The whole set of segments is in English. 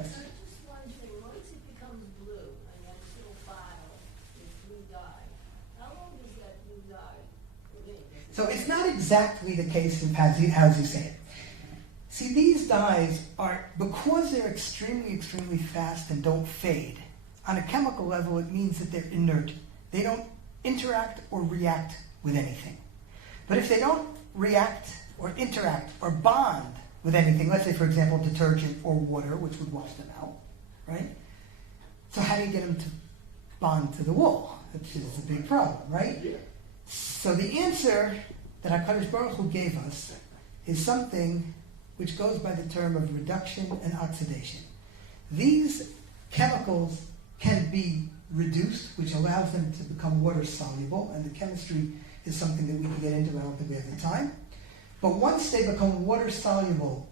Yes. I'm just wondering, once it becomes blue, and that little bottle is blue dye, how long does that blue dye live? So it's not exactly the case of as you say it. See, these dyes are, because they're extremely, extremely fast and don't fade, on a chemical level it means that they're inert. They don't interact or react with anything. But if they don't react or interact or bond with anything, let's say, for example, detergent or water, which would wash them out, right? So how do you get them to bond to the wool? Which is a big problem, right? Yeah. So the answer that HaKadosh Baruch Hu gave us is something which goes by the term of reduction and oxidation. These chemicals can be reduced, which allows them to become water soluble, and the chemistry is something that we can get into. I don't think we have the time. But once they become water soluble,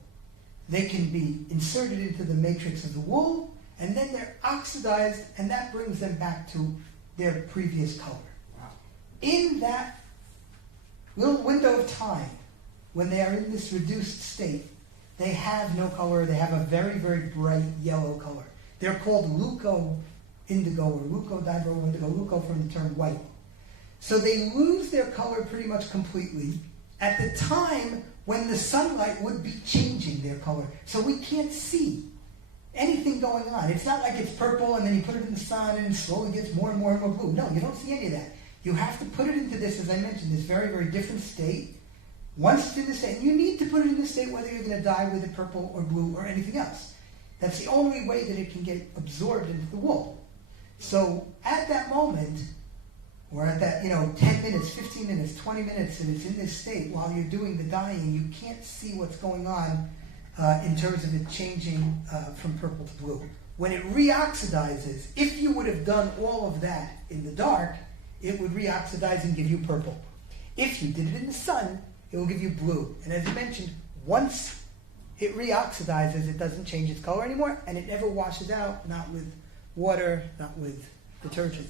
they can be inserted into the matrix of the wool, and then they're oxidized, and that brings them back to their previous color. Wow. In that little window of time, when they are in this reduced state, they have no color. They have a very, very bright yellow color. They're called leuco-indigo or leuco-dibro-indigo, leuco from the term white. So they lose their color pretty much completely at the time when the sunlight would be changing their color. So we can't see anything going on. It's not like it's purple and then you put it in the sun and it slowly gets more and more and more blue. No, you don't see any of that. You have to put it into this, as I mentioned, this very, very different state. Once it's in this state, and you need to put it in this state whether you're going to dye with it purple or blue or anything else. That's the only way that it can get absorbed into the wool. So at that moment, or at that, 10 minutes, 15 minutes, 20 minutes, and it's in this state while you're doing the dyeing, you can't see what's going on in terms of it changing from purple to blue. When it reoxidizes, if you would have done all of that in the dark, it would reoxidize and give you purple. If you did it in the sun, it will give you blue. And as I mentioned, once it reoxidizes, it doesn't change its color anymore, and it never washes out, not with water, not with detergent.